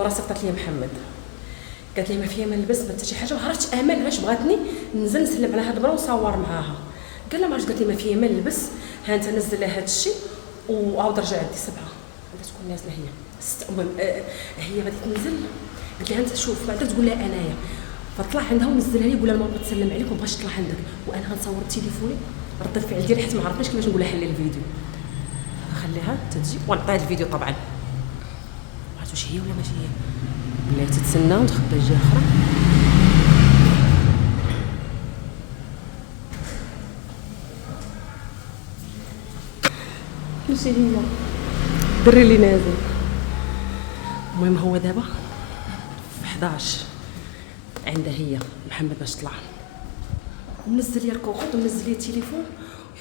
نورا صيفطت لي محمد قالت لي ما فيها ما نلبس ما حتى شي حاجه. ما عرفتش امل علاش بغاتني ننزل نسلم على هاد المرا ونصور معاها. قال لها ما عرفتش، قالت لي ما فيها ما نلبس، ها انت نزل لها هاد الشيء وعاود رجع عندي 7 غادي تكون نازله هي 6 هي غادي تنزل. قلت لها انت شوف ما عندها تقول لها انايا، فطلع عندها ونزلها لي، قول لها ما بغيت نسلم عليك وما بغيتش نطلع عندك، وانا غنصور تليفوني رد الفعل ديالي حيت ما عرفناش كيفاش نقول لها حلي الفيديو. خليها تجي ونعطيها الفيديو. طبعا عرفتوا واش هي ولا ماشي هي، ولا تتسنى وتخبى الجهه اخرى. ماشي هي الدري اللي نازل. المهم هو دابا في 11 عندها هي محمد باش طلع، منزل لي الكوخوط ومنزل لي التليفون.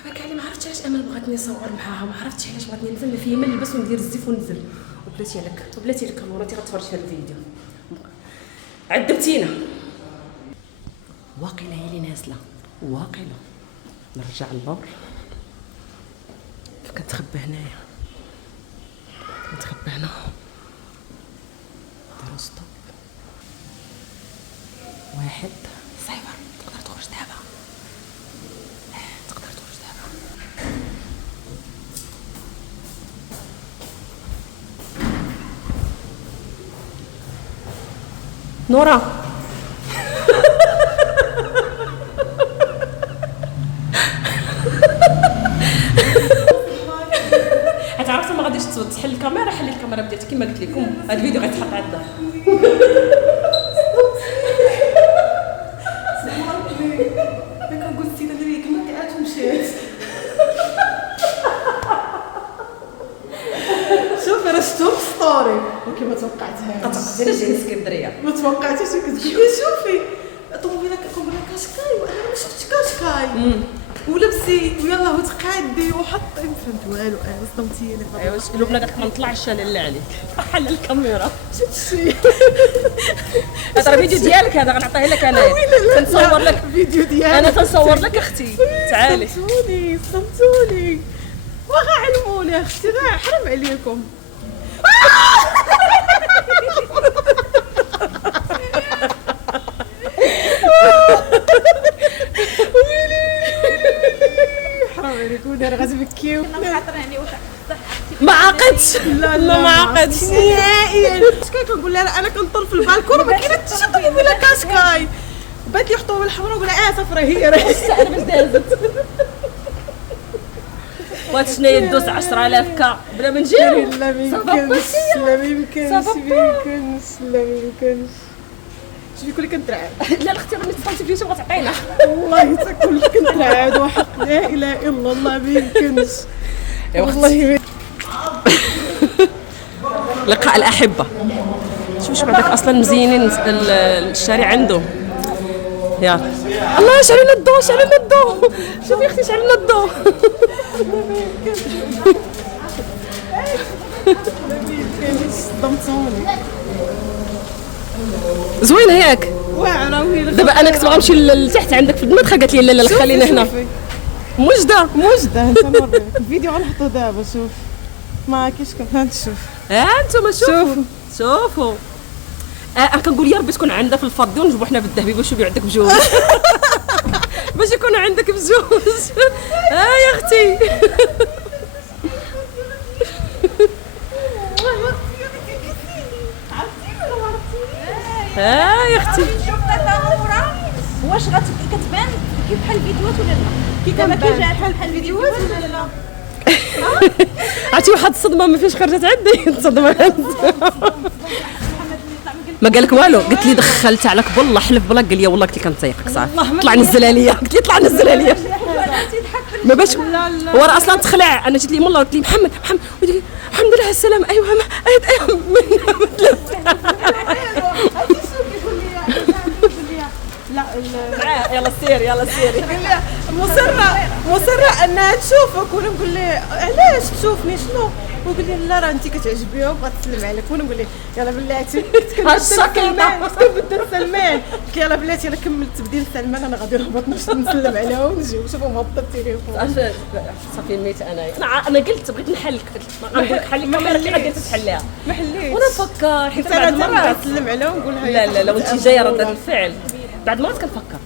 ويبا كاع ما عرفتش علاش امل بغاتني نصور معاها، ما عرفتش علاش بغاتني ننزل، ما فيا ما نلبس وندير الزيف وننزل. وبلاتي لك نورا تيغتفرج في الفيديو عذبتينا. واقيلا هي اللي نازله، واقيلا نرجع اللور كتخبى هنايا، كتخبى هنا. ديرو ستوب 1 0. تقدر تخرج دابا، تقدر تخرج دابا. نورا عرفتي ما غاديش تحل الكاميرا، حلي الكاميرا بديتي كما قلت لكم. هذا الفيديو غيتحط عندنا. كنقول السيده ديالي كما كانت ومشات. شوفي راه شفتو في ستوري وكما توقعتها قطعتي راه جاي اسكندريه ما توقعتيش كتقولي شوفي طوبي لك كنقول لك كاشكاي وانا ما شفتش كاشكاي ولبسي ويلا وتقادي وحطي ما فهمت والو. صدمتيني. ايوا لبنى قالت لك ما نطلعش انا لا عليك حل الكاميرا. شفتي هذا الفيديو ديالك، هذا غنعطيه لك انايا. تنصور لك الفيديو ديالك، انا تنصور لك اختي. تعالي صمتوني واخا علموني اختي، راه حرام عليكم. حرام عليكم انا غادي نبكيو. ما عقدتش. لا ما عقدتش نهائيا. كاشكاي كنقول لها انا كنطل في البالكون ما كاينه حتى شي طوبي لا كاشكاي. بات لي الطوبه الحمراء وقول لها صافي هي راه انا باش دازت. وهاد شنو هي دوز 10000 كا بلا ما نجيو. لا ما يمكنش لا ما يمكنش لا ما يمكنش. شوفي كل كنترعد. لا اختي راني تصنتي فيديو غتعطينا والله حتى كل كنترعد وحق لا اله الا الله ما يمكنش والله. لقاء الاحبه. شوف بعدك اصلا مزينين الشارع عنده. يلا الله شعلنا الضو شعلنا الضو. شوفي اختي شعلنا الضو. صدمتوني. زوينه ياك واعره وهي دابا انا كنت باغا نمشي لتحت عندك في المدخل، قالت لي لا لا خلينا هنا. موجده انت نوريك الفيديو غنحطو دابا. شوف ما كاينش كنت شوف. انتم شوفوا كنقول يا ربي تكون عندها في الفضي ونجيبو حنا بالذهبي باش يبيعوا عندك بجوج. باش يكونوا عندك بجوج. يا اختي. يا اختي واش كتبان كي بحال الفيديوهات ولا لا؟ كي كتبان بحال الفيديوهات ولا لا؟ عرفتي واحد الصدمه ما فيش خرجت عندي. الصدمه ما قالك والو. قلت لي دخلت عليك بالله حلف بالله. قال لي والله قلت لك كنتيقك صافي طلع نزلها ليا. قلت لي طلع نزلها ليا ما باش هو راه اصلا تخلع. انا جيت لي والله قلت لي محمد ودي الحمد لله على السلامه. ايوا لا يلا سيري. مصره انها تشوفك وانا نقول لها علاش تشوفني شنو وقال لي لا راه انت كتعجبيها وبغات تسلم عليك، وانا نقول لها يلا بلاتي الشكل ده. كنبدا سلمان، قلت لها يلا بلاتي الا كملت بديل سلمان انا غادي نهبط نسلم عليها ونجي وشوفوا مهبط التليفون. صافي ميت انا قلت بغيت نحلك، قلت غنقول لك حلي الكاميرا كي غادي تحليها، ما حليتش وانا نفكر حيت بعض انا المرات نسلم عليها ونقول لها لا وانت جايه ردة الفعل بعض المرات كنفكر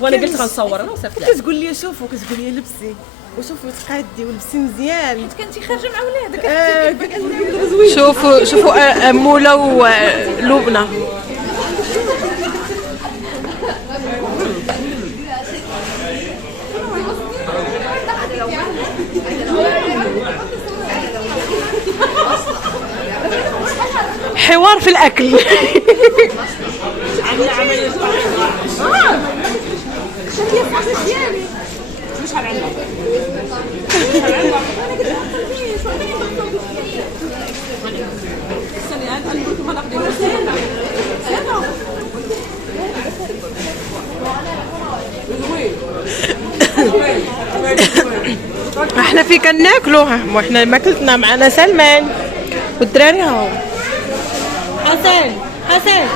وانا قلت غنصور انا وصافي. كتقول لي شوفوا كتقول لي لبسي وشوفوا تقادي ولبسي مزيان. كنتي خارجه مع ولادك. شوفوا مولا ولبنى حوار في الاكل. احنا في كناكلو وحنا ماكلتنا معنا سلمان والدراري هاو. حسن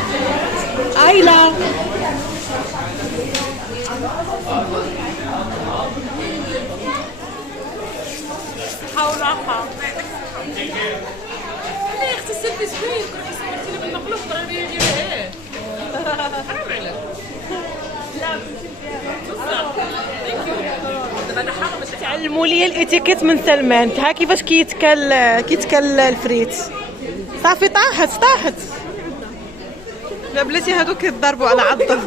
ايلا حاول عقا لا يا اختي السيلفي زوين كنت صورتي لي بالمخلوق ترى يجي ايه حرام عليك. لا دابا انا حاضر باش علموا لي الاتيكيت من سلمان، ها كيفاش كيتكل الفريت. صافي طاحت لا بلاتي هادو كيضربوا على عضل.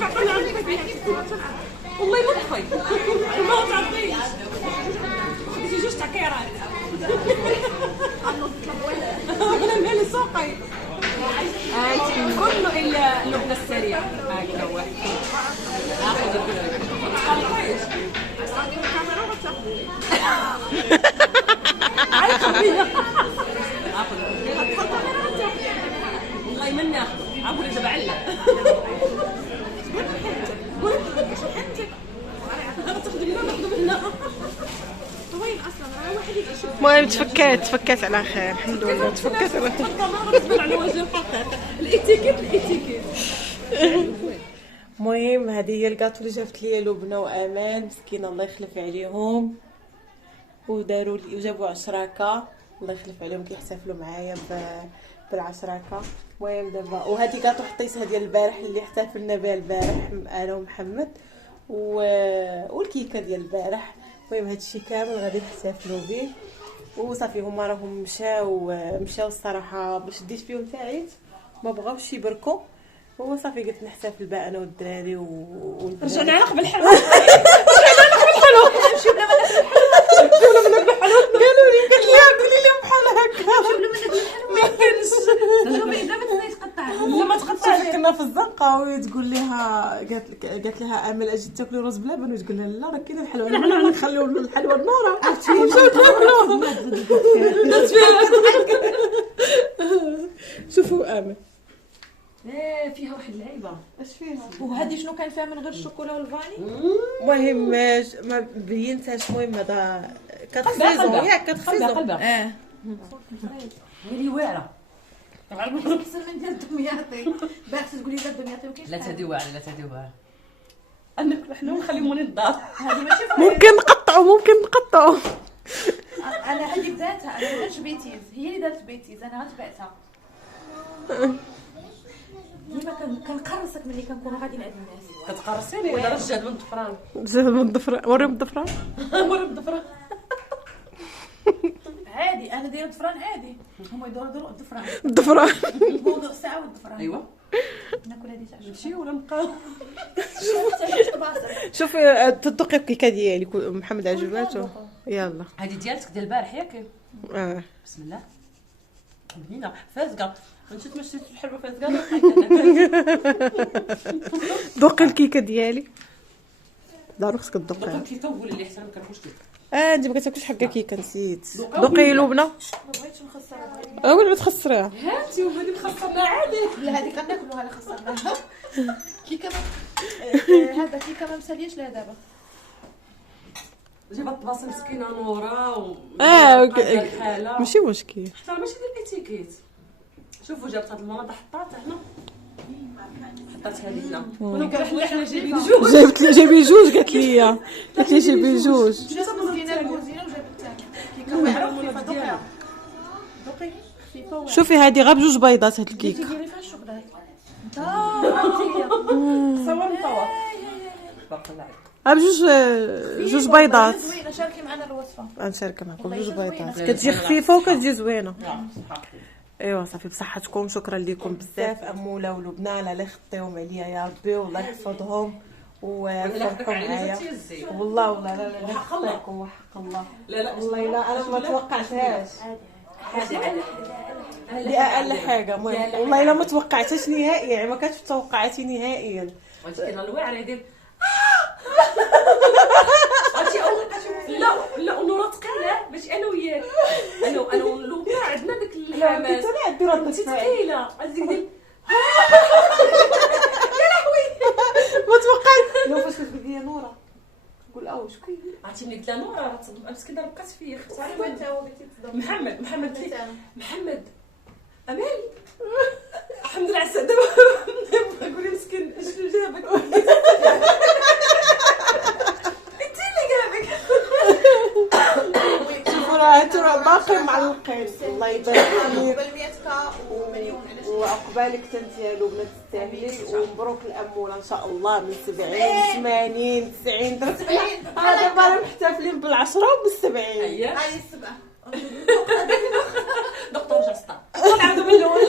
والله ما طفي ما تعطيش شي جوج تعكيرات انا مالي سوقي هاي كله الا اللبنه السريع هكا واحد اخذ الطريق الكاميرا وتاخذي هاي خبيها اخذ والله ما ناخذ عقولي دابا علا المهم تفكات على خير الحمد لله. تفكات على خير على وجه فقط الاتيكيت. المهم هذه هي الكاطو اللي جابت لي لبنى وامان مسكينه الله يخلف عليهم، وداروا لي وجابوا عشراكه الله يخلف عليهم كيحتفلوا معايا بالعشراكه. المهم دابا وهذه كاطو حطيتها ديال البارح اللي احتفلنا بها البارح انا ومحمد والكيكه ديال البارح. المهم هادشي كامل غادي نحتفلوا به وصافي. هما راهم مشاو الصراحه باش ديت فيهم تعيت ما بغاوش يبركوا وصافي قلت نحتفل بها انا والدراري رجعنا على قبل الحلو نمشيو بلا قالوا لي قولي لهم بحال هكا ما كاينش. شوفي اذا ما تنسايش تقطعها لا ما تقطعش. كنا في الزنقه وتقول لها قالت لها امل اجي تاكلي رز بلبن وتقول لها لا راه كاين الحلوى انا نخليو الحلوى النوره شوفوا امل فيها واحد اللعيبه اش فيها. وهذه شنو كان فيها من غير الشوكولا والفاني؟ المهم ما بينتهاش. المهم هذا كتخيزون ياك كتخيزون اه هي واعره احسن من ديال الدمياطي. باغي تقولي ديال الدمياطي وكاين لا تهدي واعره انك حنا نخليهم من الدار. هذه ماشي ممكن نقطعوا انا هذه بداتها انا ما درتش بيتيز، هي اللي دارت بيتيز انا غتبعتها. ديما كنقرصك ملي كنكونوا غاديين عند الناس. كتقرصيني ولا رجال من الضفران زهد من الضفران وريهم الضفران عادي انا دايره الضفران عادي هما يدوروا الضفران الموضوع ساعه والضفران. ايوا ناكل هذه تاع نمشي ولا نبقاو. شوفي تدقي الكيكه ديالي محمد عجباتو. يلا هذه ديالتك ديال البارح ياك بسم الله بنينه فازقه نشوف ما شريت الحلوه فازقه دوقي الكيكه ديالي ضروري خصك تدوقيها. الكيكه وقولي لي حسن ما كنكونش كيك انت ما كتاكلش حكا كيكه نسيت. دوقي لبنى ما بغيتش نخسرها ولا تخسريها هاتي وهذيك خسرنا عادي. لا هذيك غناكلوها لا خسرناها. كيكه هذا كيكه ما مسالياش لها دابا جابت الطباسه مسكينه نوره اه ماشي مشكل، حتى ماشي ديال الاتيكيت. شوفوا جابت هاد المناضه حطاتها هنا، حطاتها لينا ولو كان حنا جايبين جوج. جايبين جوج، قالت لي جايبين جوج. شوفي هذه غير بجوج بيضات هاد الكيكه. ديري فيها الشوكولاط. صور مطور غير جوج بيضات. زوينه، شاركي معنا الوصفه. غنشارك معكم بجوج بيضات، كتجي خفيفه وكتجي زوينه. ايوا صافي بصحتكم. شكرا لكم بزاف اموله ولبنى على اللي خطيهم عليا، يا ربي والله يحفظهم ويفرحوا معايا. والله لا لا لا يحفظكم وحق الله. لا والله لا انا ما توقعتهاش. هذه اقل حاجه والله لا ما توقعتهاش نهائيا، يعني ما كانتش في توقعاتي نهائيا. عرفتي كاين الواعر يدير عرفتي لا نورا ثقيله باش انا وياك انا ولبنى عندنا داك الحماس. انا عندي رد انت ثقيله غادي ندير ما توقعت. لو فاش كتقول لي نورا نقول واش كاين. عرفتي ملي قلت لها نورا مسكينه بقات فيا اختي محمد محمد امال الحمد لله على السعاده. نقول لي مسكين شنو جابك انت اللي جابك. شوفوا راه باقي معلقين. الله يبارك فيك بالميتكا ومليون على وعقبالك انت يا لبنى تستاهلي، ومبروك الاموره ان شاء الله من 70 80 90 درهم. هذا دابا محتفلين بال10 وبال70. اييه هاي السبعه. دكتور جسطه نعاودوا من الاول.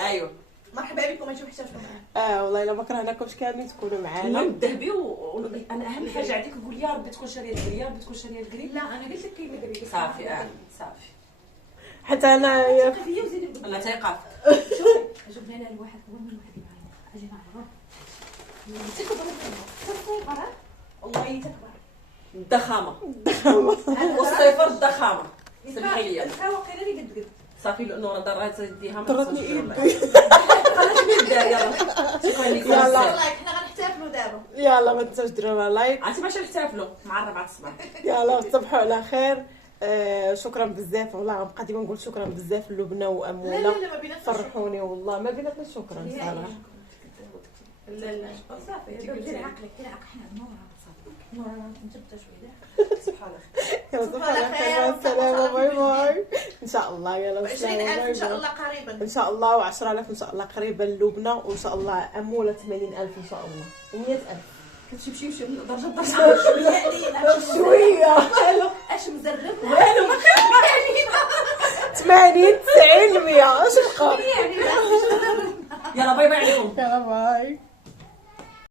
ايوه مرحبا بكم، اجيو احتفلوا معنا. والله الا ما كرهناكمش كاملين تكونوا معانا. المهم الذهبي انا اهم حاجه عندك نقول يا ربي تكون شاريه الكري، يا ربي تكون شاريه الكري. لا انا قلت لك كاين الكري صافي صافي حتى انا فيا وزيدي انا تايقه. جبنا لها الواحد هو من واحد معنا اجي نعرف تكبر والله تكبر الضخامه والصفر الضخامه. سمحي لي الخاوه قيله لي قد صافي نورا ضرات يديها ضرتني ايدي. خلاص نبدا يلا يلا حنا غنحتفلوا دابا. يلا ما تنساوش ديروا لايك. عرفتي باش نحتفلوا مع 4 الصباح. يلا تصبحوا على خير. شكرا بزاف والله غنبقى ديما نقول شكرا بزاف للبنى واموله. لا ما بيناتنا فرحوني والله ما بيناتنا شكرا صراحه. لا صافي دير عقلك حنا نورا نجبدها شويه. سبحان الله. يلا صباح الخير والسلامه. باي باي ان شاء الله. يلا 20,000 ان شاء الله قريبا ان شاء الله، و10,000 ان شاء الله قريبا لبنى، وان شاء الله اموله 80,000 ان شاء الله، و100,000. كتمشي درجه بدرجه شويه علينا شويه اش مزرب والو ما 80 90 100 اش بقى. يعني يلا باي باي عليكم. يلا باي.